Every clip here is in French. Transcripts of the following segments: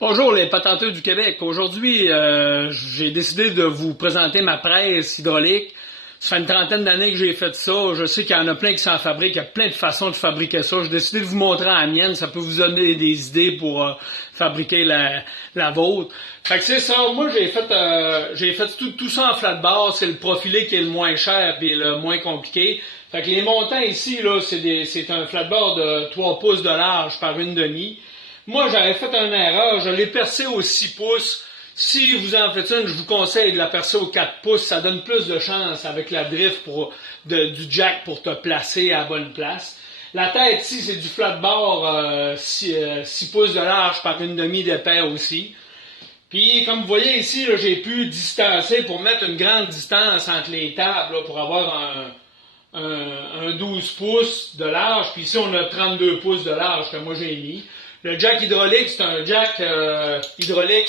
Bonjour les patenteux du Québec. Aujourd'hui, j'ai décidé de vous présenter ma presse hydraulique. Ça fait une trentaine d'années que j'ai fait ça. Je sais qu'il y en a plein qui s'en fabriquent. Il y a plein de façons de fabriquer ça. J'ai décidé de vous montrer la mienne. Ça peut vous donner des idées pour fabriquer la vôtre. Fait que c'est ça. Moi, j'ai fait tout ça en flat bar. C'est le profilé qui est le moins cher et le moins compliqué. Fait que les montants ici, là, c'est un flat bar de 3 pouces de large par 1,5. Moi, j'avais fait une erreur, je l'ai percé au 6 pouces. Si vous en faites une, je vous conseille de la percer au 4 pouces. Ça donne plus de chance avec la drift du jack pour te placer à la bonne place. La tête ici, c'est du flat bar 6 pouces de large par 1,5 d'épais aussi. Puis, comme vous voyez ici, là, j'ai pu distancer pour mettre une grande distance entre les tables là, pour avoir un 12 pouces de large. Puis ici, on a 32 pouces de large que moi j'ai mis. Le jack hydraulique, c'est un jack hydraulique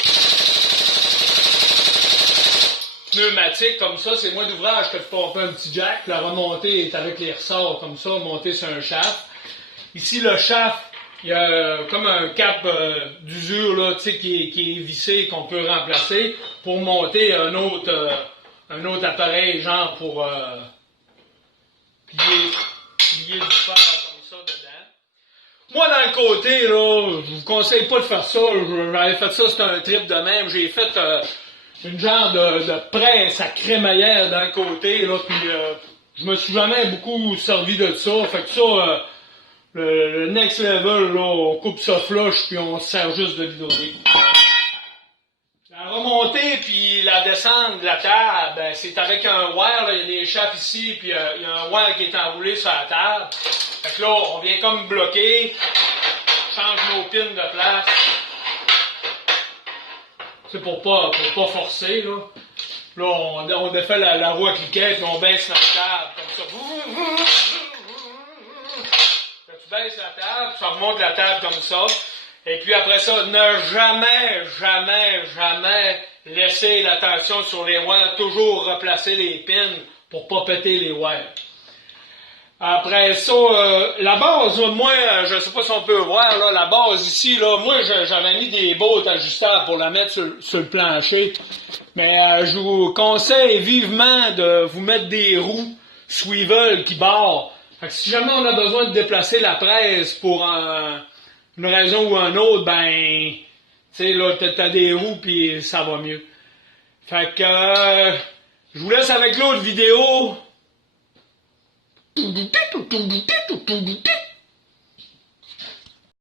pneumatique comme ça. C'est moins d'ouvrage que de pomper un petit jack. La remontée est avec les ressorts comme ça, monter sur un shaft. Ici, le shaft, il y a comme un cap d'usure là, qui est vissé, qu'on peut remplacer pour monter un autre appareil, genre pour plier du fer comme ça dedans. Moi, dans le côté, là, je vous conseille pas de faire ça. J'avais fait ça, c'était un trip de même. J'ai fait une genre de presse à crémaillère dans le côté, là, puis je me suis jamais beaucoup servi de ça. Fait que ça, le next level, là, on coupe ça flush, puis on se sert juste de l'hydraulique. La remontée puis la descente de la table, ben, c'est avec un wire, là, il y a des chafs ici, puis il y a un wire qui est enroulé sur la table. Fait que là, on vient comme bloquer, change nos pins de place. C'est pour pas forcer, là. Là, on défait la roue à cliquet, puis on baisse notre table, comme ça. Là, tu baisses la table, tu remontes la table comme ça. Et puis après ça, ne jamais laisser la tension sur les wires. Toujours replacer les pins pour pas péter les wires. Après ça, la base, moi, je sais pas si on peut voir, là, la base ici, là, moi, j'avais mis des bottes ajustables pour la mettre sur le plancher. Mais je vous conseille vivement de vous mettre des roues swivel qui barrent. Fait que si jamais on a besoin de déplacer la presse pour une raison ou une autre, ben, tu sais, là, t'as des roues puis ça va mieux. Fait que, je vous laisse avec l'autre vidéo.